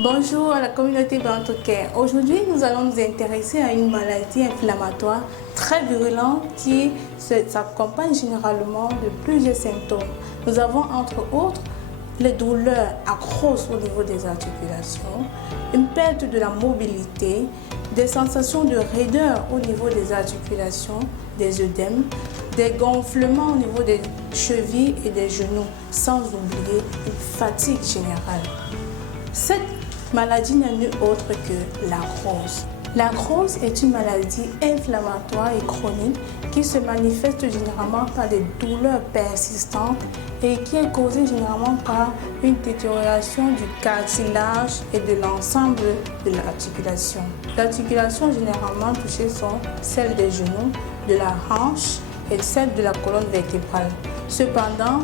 Bonjour à la communauté Bantoké. Aujourd'hui, nous allons nous intéresser à une maladie inflammatoire très virulente qui s'accompagne généralement de plusieurs symptômes. Nous avons entre autres les douleurs atroces au niveau des articulations, une perte de la mobilité, des sensations de raideur au niveau des articulations, des œdèmes, des gonflements au niveau des chevilles et des genoux, sans oublier une fatigue générale. Cette maladie n'est nulle autre que l'arthrose. L'arthrose est une maladie inflammatoire et chronique qui se manifeste généralement par des douleurs persistantes et qui est causée généralement par une détérioration du cartilage et de l'ensemble de l'articulation. Les articulations généralement touchées sont celles des genoux, de la hanche et celles de la colonne vertébrale. Cependant,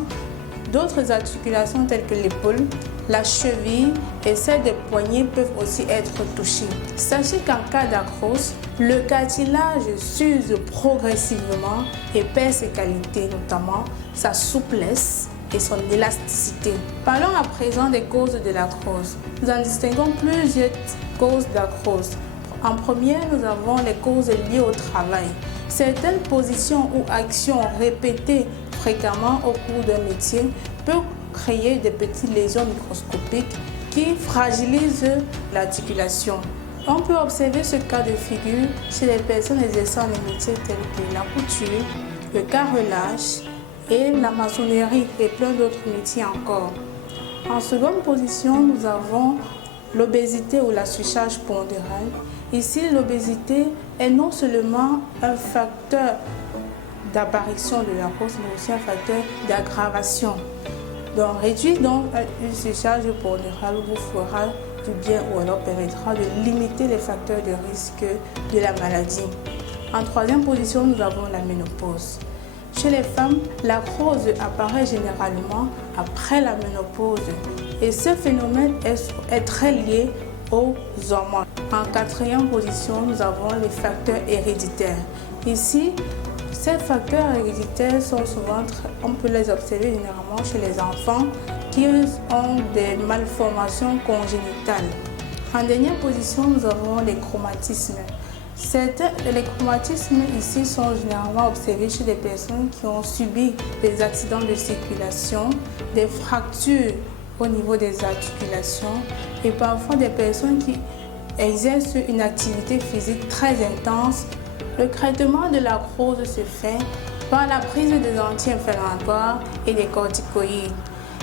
d'autres articulations telles que l'épaule, la cheville et celles des poignets peuvent aussi être touchées. Sachez qu'en cas d'arthrose, le cartilage s'use progressivement et perd ses qualités, notamment sa souplesse et son élasticité. Parlons à présent des causes de l'arthrose. Nous en distinguons plusieurs causes d'arthrose. En premier, nous avons les causes liées au travail. Certaines positions ou actions répétées fréquemment au cours d'un métier peuvent créer des petites lésions microscopiques qui fragilisent l'articulation. On peut observer ce cas de figure chez les personnes exerçant des métiers tels que la couture, le carrelage et la maçonnerie et plein d'autres métiers encore. En seconde position, nous avons l'obésité ou la surcharge pondérale. Ici, l'obésité est non seulement un facteur d'apparition de l'arthrose, mais aussi un facteur d'aggravation. Donc, réduire une surcharge pondérale vous fera du bien ou alors permettra de limiter les facteurs de risque de la maladie. En troisième position, nous avons la ménopause. Chez les femmes, l'arthrose apparaît généralement après la ménopause et ce phénomène est très lié aux hormones. En quatrième position, nous avons les facteurs héréditaires. Ici, ces facteurs héréditaires sont souvent, on peut les observer généralement chez les enfants qui ont des malformations congénitales. En dernière position, nous avons les chromatismes. Les chromatismes ici sont généralement observés chez des personnes qui ont subi des accidents de circulation, des fractures au niveau des articulations et parfois des personnes qui exercent une activité physique très intense. Le traitement de l'arthrose se fait par la prise des anti-inflammatoires et des corticoïdes.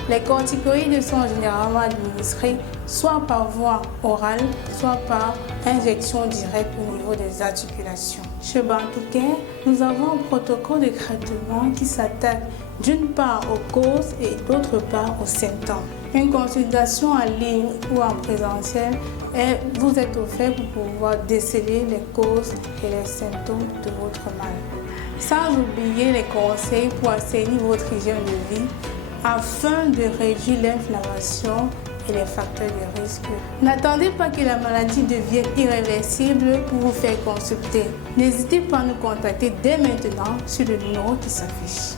Les corticoïdes sont généralement administrés soit par voie orale, soit par injection directe au niveau des articulations. Chez Bantoké, nous avons un protocole de traitement qui s'attaque d'une part aux causes et d'autre part aux symptômes. Une consultation en ligne ou en présentiel vous est offerte pour pouvoir déceler les causes et les symptômes de votre mal. Sans oublier les conseils pour assainir votre hygiène de vie afin de réduire l'inflammation et les facteurs de risque. N'attendez pas que la maladie devienne irréversible pour vous faire consulter. N'hésitez pas à nous contacter dès maintenant sur le numéro qui s'affiche.